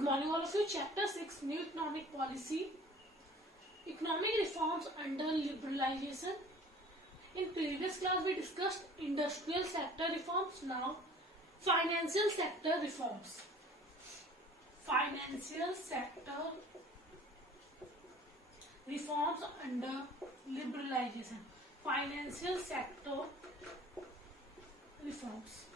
Good morning all of you. Chapter 6, New Economic Policy. Economic reforms under liberalization. In previous class we discussed industrial sector reforms. Now financial sector reforms. Financial sector reforms under liberalization. Financial sector reforms.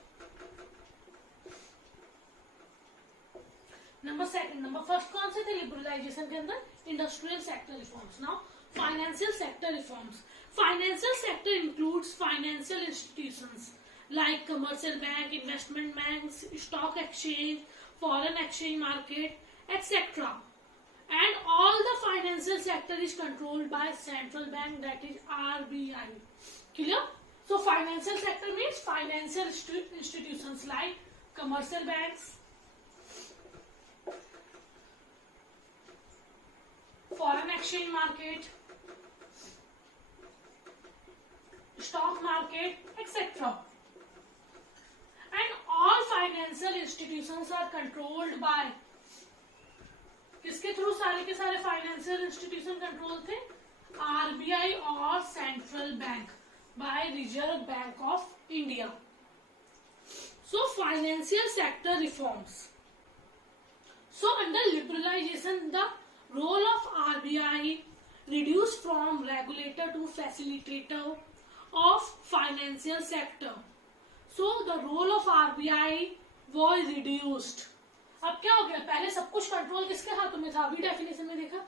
Number first कौन से थे liberalisation के अंदर? Industrial sector reforms. Now financial sector reforms. Financial sector includes financial institutions like commercial bank, investment banks, stock exchange, foreign exchange market, etc. And all the financial sector is controlled by central bank, that is RBI. Clear? So financial sector means financial institutions like commercial banks, foreign exchange market, stock market, etc. And all financial institutions are controlled by, किसके through सारे के सारे financial institution control थे? RBI और central bank by reserve bank of India. So financial sector reforms. So under liberalisation the role of RBI reduced from regulator to facilitator of financial sector. So the role of RBI was reduced. अब क्या हो गया? पहले सब कुछ control किसके हाथों में था? अभी डेफिनेशन में देखा,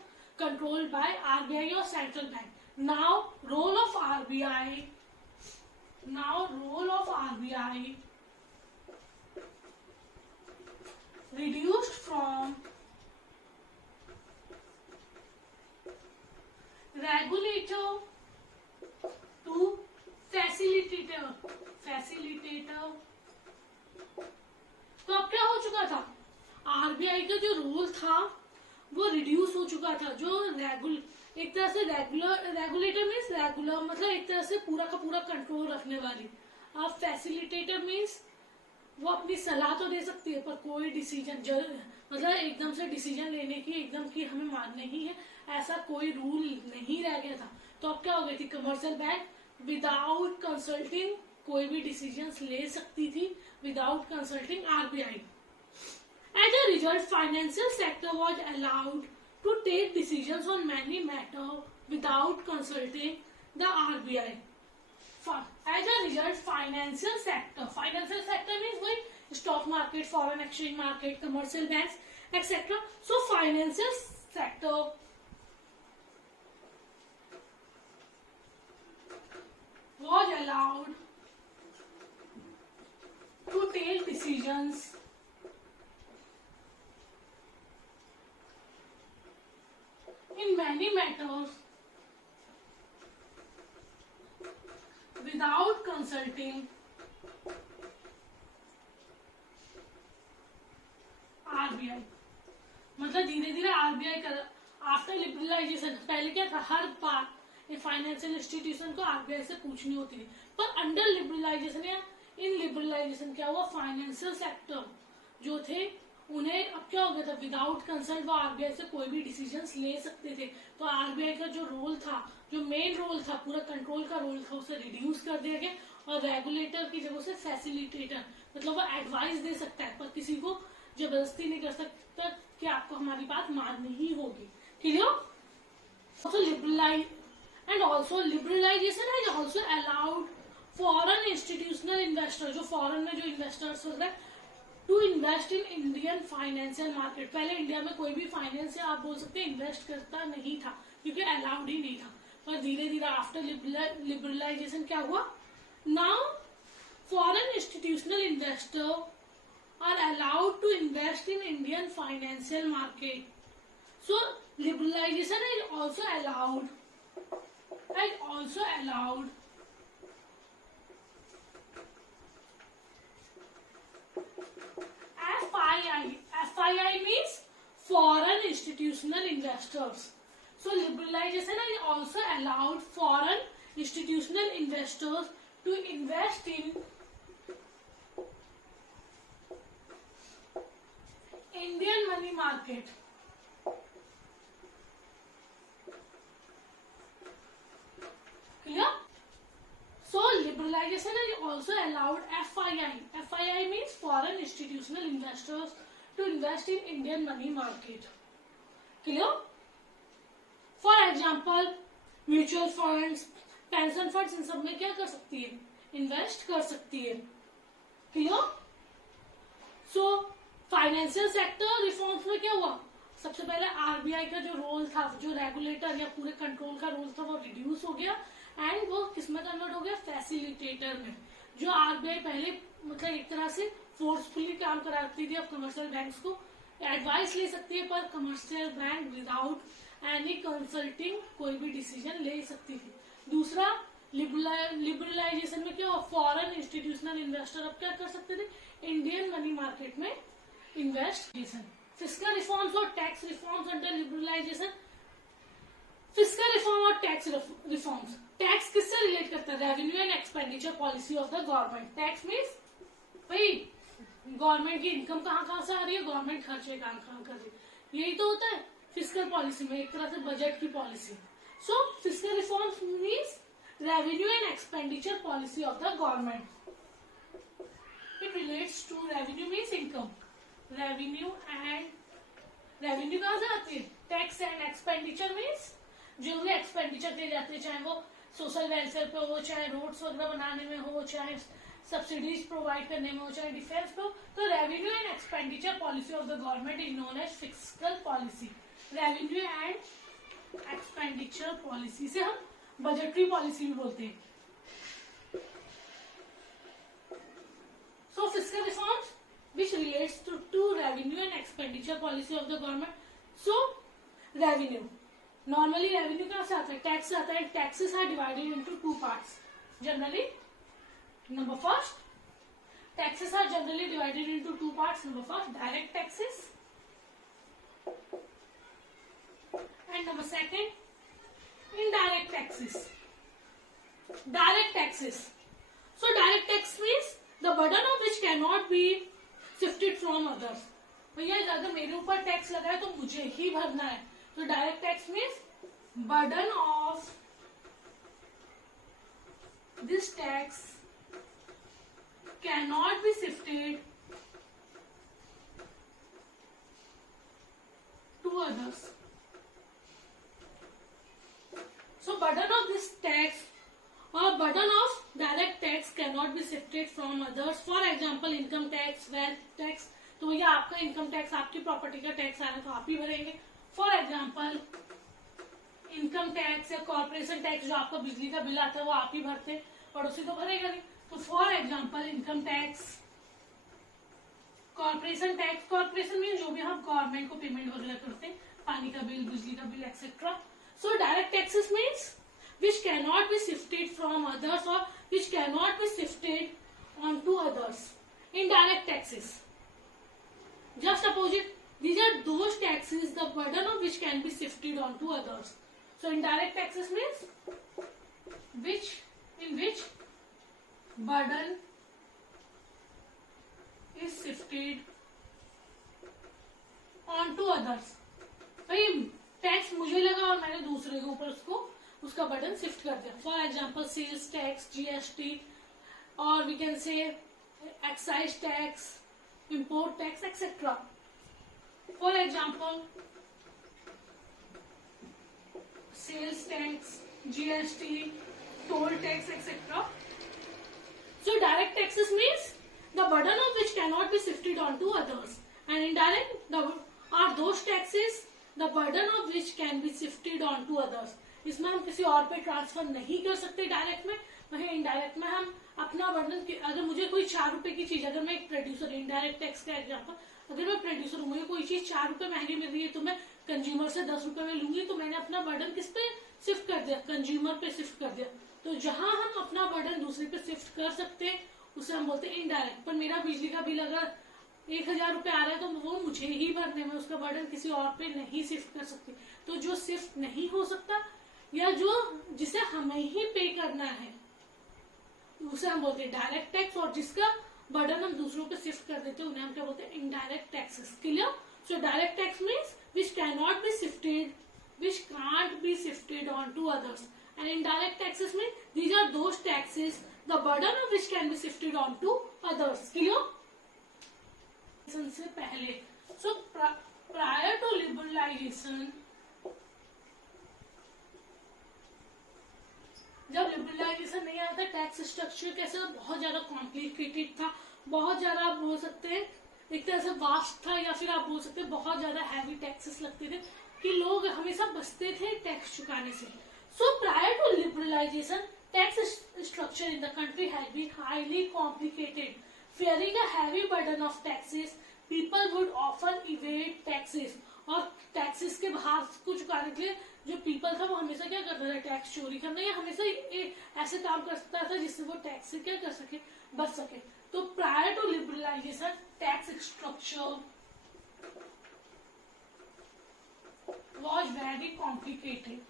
कंट्रोल्ड बाय आरबीआई और central bank. Now role of RBI reduced from regulator to facilitator. तो अब क्या हो चुका था? आरबीआई का जो रोल था वो रिड्यूस हो चुका था. जो एक तरह से रेगुलेटर मीन्स रेगुलर, मतलब एक तरह से पूरा का पूरा कंट्रोल रखने वाली. अब फैसिलिटेटर मीन्स वो अपनी सलाह तो दे सकती है पर कोई डिसीजन मतलब एकदम से डिसीजन लेने की एकदम की हमें माननी ही है ऐसा कोई रूल नहीं रह गया था. तो अब क्या हो गई थी? कमर्शियल बैंक विदाउट कंसल्टिंग कोई भी डिसीजंस ले सकती थी without consulting RBI. As a result financial sector was allowed to take decisions on many matter without consulting the RBI. As a result, financial sector means वही stock market, foreign exchange market, commercial banks, etc. So financial sector was allowed to take decisions in many matters without consulting RBI. मतलब धीरे धीरे RBI का after liberalisation, पहले क्या था? हर बात ये फाइनेंशियल इंस्टीट्यूशन को आरबीआई से पूछनी होती थी. पर अंडर लिबरलाइजेशन या इन लिबरलाइजेशन क्या हुआ? फाइनेंशियल सेक्टर जो थे उन्हें अब क्या हो गया था? विदाउट कंसल्ट वो आरबीआई से कोई भी डिसीजंस ले सकते थे. तो आरबीआई का जो रोल था, जो मेन रोल था, पूरा कंट्रोल का रोल था, उसे रिड्यूस कर दिया गया और रेगुलेटर की जगह से फैसिलिटेटर, मतलब वो एडवाइस दे सकता है पर किसी को जबरदस्ती नहीं कर सकता कि आपको हमारी बात माननी ही होगी. Clear? Also liberalization has also allowed foreign institutional investor, जो फॉरेन में जो इन्वेस्टर्स होते हैं, to invest in Indian financial market. पहले इंडिया में कोई भी फाइनेंस से आप बोल सकते हैं इन्वेस्ट करता नहीं था क्योंकि अलाउड ही नहीं था. पर धीरे धीरे आफ्टर लिबरलाइजेशन क्या हुआ? Now foreign institutional investor are allowed to invest in Indian financial market. So liberalisation is also allowed FII means foreign institutional investors. So liberalization has also allowed foreign institutional investors to invest in Indian money market. Clear? So liberalization is also allowed FII. FII means foreign institutional investors to invest in Indian money market. Clear? For example, mutual funds, pension funds, इन सब में क्या कर सकती है? Invest कर सकती है. Clear? So financial sector reforms में क्या हुआ? सबसे पहले आरबीआई का जो रोल था, जो रेगुलेटर या पूरे कंट्रोल का रोल था, वो रिड्यूस हो गया एंड वो किसमें कन्वर्ट हो गया? फैसिलिटेटर में. जो आरबीआई पहले मतलब एक तरह से फोर्सफुली काम कराती थी, अब कमर्शियल बैंक्स को एडवाइस ले सकती है, पर commercial bank without any consulting कोई भी डिसीजन ले सकती थी. दूसरा, लिबरलाइजेशन में क्या हुआ? फॉरेन इंस्टीट्यूशनल इन्वेस्टर अब क्या कर सकते थे? इंडियन मनी मार्केट में इन्वेस्टिगेशन. फिस्कल रिफॉर्म्स और tax reforms under liberalisation. Fiscal reform और टैक्स रिफॉर्म्स. टैक्स किससे रिलेट करता है? Revenue and expenditure policy of the government. Tax means भाई गवर्नमेंट की इनकम कहाँ से आ रही है, गवर्नमेंट खर्चे कहाँ कर रही है, यही तो होता है फिस्कल पॉलिसी में, एक तरह से बजट की policy. So fiscal reforms means revenue and expenditure policy of the government. It relates to revenue means income. Revenue कहाँ से आती है? टैक्स एंड एक्सपेंडिचर मीन्स जो भी एक्सपेंडिचर दिए जाते हैं, चाहे वो सोशल वेलफेयर पे हो, चाहे रोड्स वगैरह बनाने में हो, चाहे सब्सिडीज प्रोवाइड करने में हो, चाहे डिफेंस पे हो. तो revenue and expenditure policy of the government is known as fiscal policy. Revenue and expenditure policy से हम बजटरी पॉलिसी भी बोलते हैं. So fiscal reforms which relates to revenue and expenditure policy of the government. So revenue, normally revenue कहाँ से आता है? Tax आता है. Taxes are divided into two parts. Generally, number first, taxes are generally divided into two parts. Number first, direct taxes, and number second, indirect taxes. Direct taxes. So direct tax means the burden of which cannot be shifted from others. भैया अगर मेरे ऊपर tax लगा है तो मुझे ही भरना है. तो direct tax means burden of this tax can not be shifted to others. So burden of this tax or burden of direct tax cannot be shifted from others. For example, income tax, wealth tax. तो भैया आपका income tax, आपकी property का tax आ रहा है तो आप ही भरेंगे. फॉर एग्जाम्पल इनकम टैक्स या कॉर्पोरेशन टैक्स, जो आपका बिजली का बिल आता है वो आप ही भरते हैं, पड़ोसी तो भरेगा नहीं. तो for example income tax, corporation tax. Corporation mean जो भी हम गवर्नमेंट को पेमेंट वगैरह करते हैं, पानी का बिल, बिजली का bill etcetera. So direct taxes means which cannot be shifted from others or which cannot be shifted onto others. Indirect taxes, just opposite. These are those taxes the burden of which can be shifted onto others. So indirect taxes means in which burden is shifted onto others. भाई tax मुझे लगा और मैंने दूसरे के ऊपर उसका burden shift कर दिया. For example sales tax, GST, और we can say excise tax, import tax etcetera. For example sales tax, GST, toll tax etcetera. So direct taxes means the burden of which cannot be shifted on to others, and indirect are those taxes the burden of which can be shifted on to others. इसमें हम किसी और पे transfer नहीं कर सकते direct में. वहीं इनडायरेक्ट में हम अपना बर्डन, अगर मुझे कोई 4 रुपए की चीज, अगर मैं एक प्रोड्यूसर, इनडायरेक्ट टैक्स का एग्जांपल, अगर मैं प्रोड्यूसर हूँ, मुझे कोई चीज 4 रुपए महंगी मिल रही है तो मैं कंज्यूमर से 10 रुपए में लूंगी. तो मैंने अपना बर्डन किस पे शिफ्ट कर दिया? कंज्यूमर पे शिफ्ट कर दिया. तो जहां हम अपना बर्डन दूसरे पे शिफ्ट कर सकते हैं उसे हम बोलते हैं इनडायरेक्ट. पर मेरा बिजली का बिल अगर 1000 रुपए आ रहा है तो वो मुझे ही भरने में, उसका बर्डन किसी और पे नहीं शिफ्ट कर सकती. तो जो शिफ्ट नहीं हो सकता या जो जिसे हमें ही पे करना है उसे हम बोलते हैं डायरेक्ट टैक्स, और जिसका बर्डन हम दूसरों पे शिफ्ट कर देते हैं उन्हें हम क्या बोलते हैं? Indirect taxes. Clear? So direct tax means which cannot be shifted, which can't be shifted onto others. And indirect taxes means these are those taxes the burden of which can be shifted onto others. Clear? से पहले, so prior to liberalization, जब liberalisation नहीं आया था tax structure कैसे बहुत ज्यादा complicated था, बहुत ज्यादा आप बोल सकते हैं एक तरह से वास्ट था, या फिर आप बोल सकते हैं बहुत ज्यादा हैवी टैक्सेस लगते थे कि लोग हमेशा बचते थे टैक्स चुकाने से. So prior to liberalisation tax structure in the country had been highly complicated. Fearing a heavy burden of taxes, people would often evade taxes. और टैक्सेस के बाहर को चुकाने के लिए जो पीपल था वो हमेशा क्या करता था, टैक्स चोरी करना या हमेशा ऐसे काम करता था जिससे वो टैक्स से क्या कर सके, बच सके. तो prior to liberalisation tax structure was very complicated.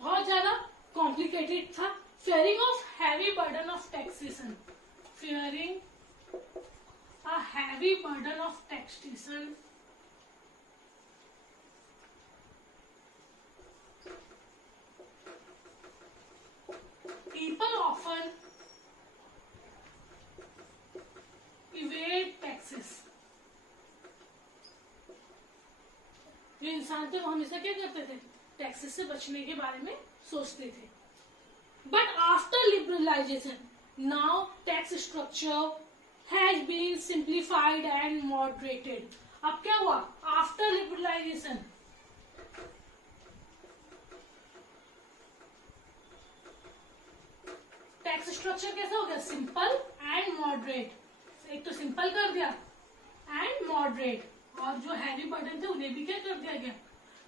बहुत ज्यादा कॉम्प्लिकेटेड था. Fearing of heavy burden of taxation, fearing a heavy burden of taxation, people often evade taxes. जो इंसान थे वो हमेशा क्या करते थे, टैक्सेस से बचने के बारे में सोचते थे. But after liberalization, now tax structure has been simplified and moderated. अब क्या हुआ after liberalization? टैक्स स्ट्रक्चर कैसा हो गया, सिंपल एंड मॉडरेट. एक तो सिंपल कर दिया एंड मॉडरेट, और जो हैवी बर्डन थे उन्हें भी क्या कर दिया गया,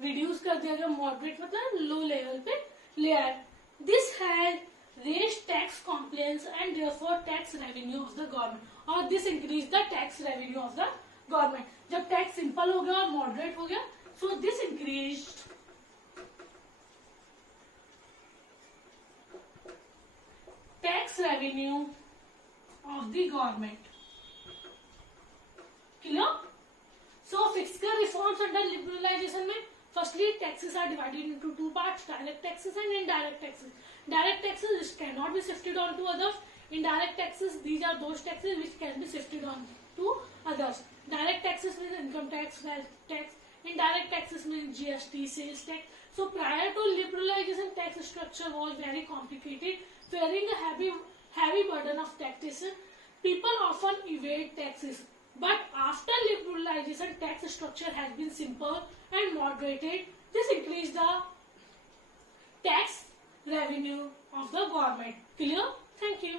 रिड्यूस कर दिया गया. मॉडरेट मतलब लो लेवल पे ले आया. This has raised tax compliance and therefore tax revenue of the government. और this increased the tax revenue of the government. जब टैक्स सिंपल हो गया और मॉडरेट हो गया, so this increased tax revenue of the government. Clear? So fiscal reforms under liberalization में firstly taxes are divided into two parts, direct taxes and indirect taxes. Direct taxes which cannot be shifted on to others. Indirect taxes, these are those taxes which can be shifted on to others. Direct taxes means income tax, wealth tax. Indirect taxes means GST, sales tax. So prior to liberalization tax structure was very complicated, fearing a heavy burden of taxation. People often evade taxes. But after liberalization tax structure has been simple and moderated. This increased the tax revenue of the government. Clear? Thank you.